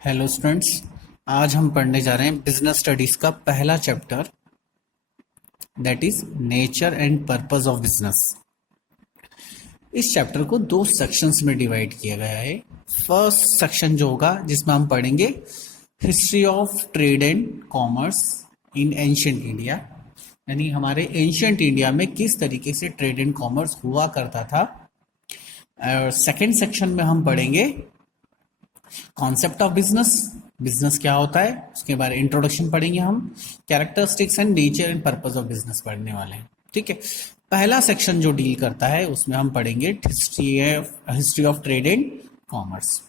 Hello students. आज हम पढ़ने जा रहे हैं बिजनेस स्टडीज का पहला chapter, that is nature and purpose of business. इस चैप्टर को दो सेक्शंस में डिवाइड किया गया है। फर्स्ट सेक्शन जो होगा जिसमें हम पढ़ेंगे history of trade and commerce in ancient India, यानी हमारे एंशिएंट इंडिया में किस तरीके से ट्रेड एंड कॉमर्स हुआ करता था। और सेकेंड सेक्शन में हम पढ़ेंगे कॉन्सेप्ट ऑफ बिजनेस, बिजनेस क्या होता है, उसके बारे में इंट्रोडक्शन पढ़ेंगे हम। Characteristics and nature and purpose of business पढ़ने वाले हैं। ठीक है, पहला सेक्शन जो डील करता है उसमें हम पढ़ेंगे history of trade and commerce.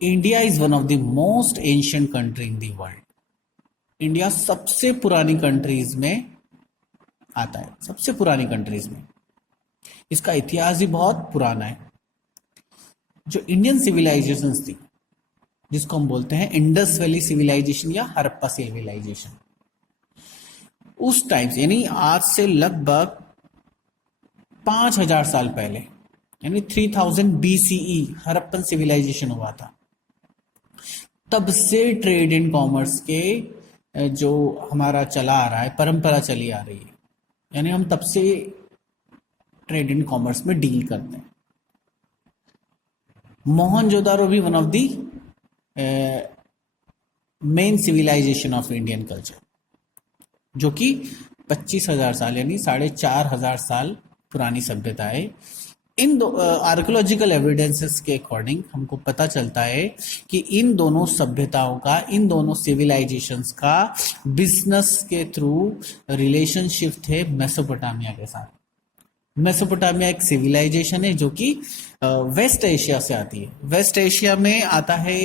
India is one of the most ancient country in the world. India सबसे पुरानी कंट्रीज में आता है, सबसे पुरानी कंट्रीज में। इसका इतिहास भी बहुत पुराना है। जो इंडियन सिविलाइजेशन थी, जिसको हम बोलते हैं इंडस वैली सिविलाइजेशन या हड़प्पा सिविलाइजेशन, उस टाइम से यानी आज से लगभग 5000 साल पहले, यानी 3000 BCE हड़प्पन सिविलाइजेशन हुआ था। तब से ट्रेड एंड कॉमर्स के जो हमारा चला आ रहा है, परंपरा चली आ रही है, यानी हम तब से ट्रेड एंड कॉमर्स में डील करते हैं। मोहनजोदारो भी one of the main civilisation of Indian culture, जो कि 25,000 साल यानी 4,500 साल पुरानी सभ्यता है। इन आर्कियोलॉजिकल एविडेंसेस के अकॉर्डिंग हमको पता चलता है कि इन दोनों सभ्यताओं का, इन दोनों सिविलाइजेशंस का बिजनेस के थ्रू रिलेशनशिप थे मेसोपोटामिया के साथ। मेसोपोटामिया एक सिविलाइजेशन है जो कि वेस्ट एशिया से आती है। वेस्ट एशिया में आता है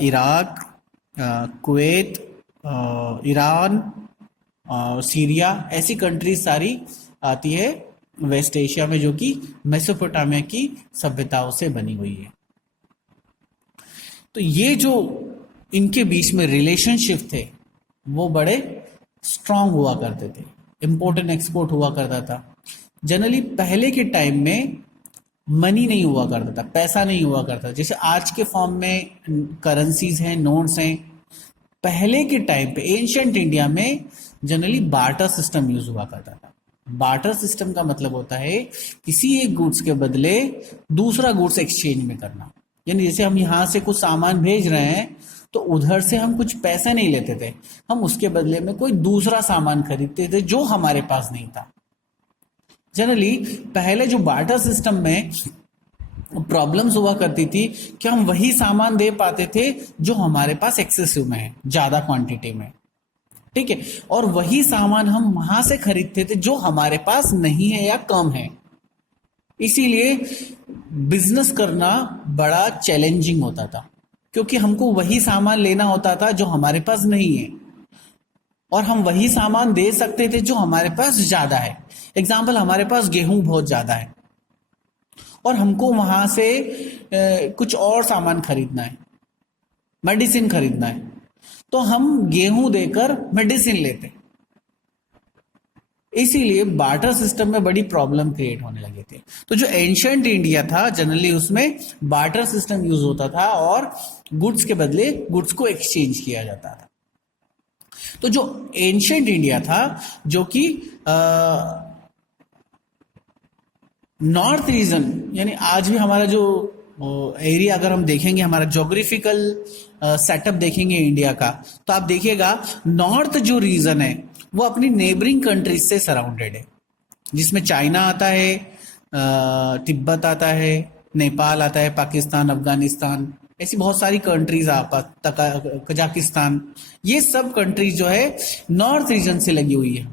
इराक, कुवैत, ईरान, सीरिया, ऐसी कंट्रीज सारी आती है वेस्ट एशिया में, जो कि मेसोपोटामिया की सभ्यताओं से बनी हुई है। तो ये जो इनके बीच में रिलेशनशिप थे वो बड़े स्ट्रांग हुआ करते थे, इंपोर्टेंट एक्सपोर्ट हुआ करता था। जनरली पहले के टाइम में मनी नहीं हुआ करता था, पैसा नहीं हुआ करता, जैसे आज के फॉर्म में करेंसीज हैं, नोट्स हैं। पहले के टाइम पे एंशिएंट इंडिया में जनरली बार्टर सिस्टम यूज हुआ करता था। बार्टर सिस्टम का मतलब होता है किसी एक गुड्स के बदले दूसरा गुड्स एक्सचेंज में करना। यानी जैसे हम यहां से कुछ सामान भेज रहे हैं तो उधर से हम कुछ पैसे नहीं लेते थे, हम उसके बदले में कोई दूसरा सामान खरीदते थे जो हमारे पास नहीं था। जनरली पहले जो बार्टर सिस्टम में प्रॉब्लम्स हुआ करती थी कि हम वही सामान दे पाते थे जो हमारे पास एक्सेसिव में है, ज्यादा क्वांटिटी में। ठीक है, और वही सामान हम वहां से खरीदते थे जो हमारे पास नहीं है या कम है। इसीलिए बिजनेस करना बड़ा चैलेंजिंग होता था, क्योंकि हमको वही सामान लेना होता था जो हमारे पास नहीं है, और हम वही सामान दे सकते थे जो हमारे पास ज्यादा है। एग्जाम्पल, हमारे पास गेहूं बहुत ज्यादा है और हमको वहां से कुछ और सामान खरीदना है, मेडिसिन खरीदना है, तो हम गेहूं देकर मेडिसिन लेते। इसीलिए बार्टर सिस्टम में बड़ी प्रॉब्लम क्रिएट होने लगे थे। तो जो एंशिएंट इंडिया था जनरली उसमें बार्टर सिस्टम यूज होता था और गुड्स के बदले गुड्स को एक्सचेंज किया जाता था। तो जो एंशिएंट इंडिया था, जो कि नॉर्थ रीजन, यानी आज भी हमारा जो एरिया अगर हम देखेंगे, हमारा ज्योग्राफिकल सेटअप देखेंगे इंडिया का, तो आप देखिएगा नॉर्थ जो रीजन है वो अपनी नेबरिंग कंट्रीज से सराउंडेड है, जिसमें चाइना आता है, तिब्बत आता है, नेपाल आता है, पाकिस्तान, अफगानिस्तान, ऐसी बहुत सारी कंट्रीज, कजाकिस्तान, ये सब कंट्रीज जो है नॉर्थ रीजन से लगी हुई है।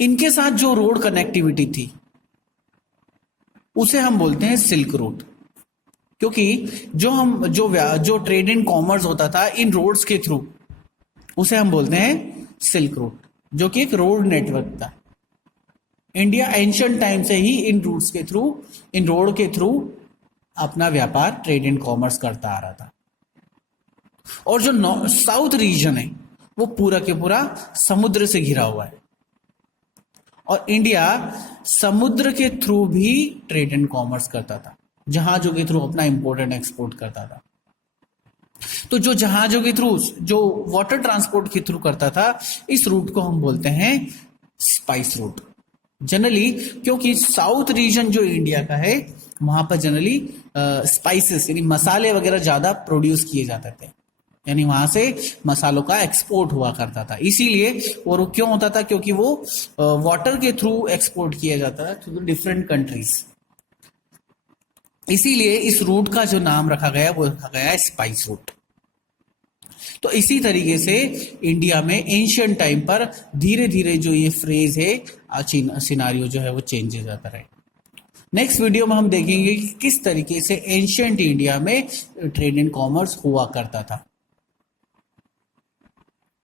इनके साथ जो रोड कनेक्टिविटी थी उसे हम बोलते हैं सिल्क रोड, क्योंकि जो ट्रेड एंड कॉमर्स होता था इन रोड्स के थ्रू, उसे हम बोलते हैं सिल्क रोड, जो कि एक रोड नेटवर्क था। इंडिया एंशिएंट टाइम से ही इन रूट्स के थ्रू, इन रोड के थ्रू अपना व्यापार, ट्रेड एंड कॉमर्स करता आ रहा था। और जो साउथ रीजन है वो पूरा के पूरा समुद्र से घिरा हुआ है, और इंडिया समुद्र के थ्रू भी ट्रेड एंड कॉमर्स करता था। जहाजों के थ्रू अपना इंपोर्ट एंड एक्सपोर्ट करता था। तो जो जहाजों के थ्रू, जो वाटर ट्रांसपोर्ट के थ्रू करता था, इस रूट को हम बोलते हैं स्पाइस रूट। जनरली क्योंकि साउथ रीजन जो इंडिया का है वहां पर जनरली स्पाइसेस यानी मसाले वगैरह ज्यादा प्रोड्यूस किए जाते थे, यानी वहां से मसालों का एक्सपोर्ट हुआ करता था, इसीलिए। और वो क्यों होता था? क्योंकि वो वाटर के थ्रू एक्सपोर्ट किया जाता था टू डिफरेंट कंट्रीज, इसीलिए इस रूट का जो नाम रखा गया वो रखा गया है स्पाइस रूट। तो इसी तरीके से इंडिया में एंशियंट टाइम पर धीरे धीरे जो ये फ्रेज है, सिनारियो जो है वो चेंज हो जाता रहे। नेक्स्ट वीडियो में हम देखेंगे कि किस तरीके से एंशियंट इंडिया में ट्रेड एंड कॉमर्स हुआ करता था।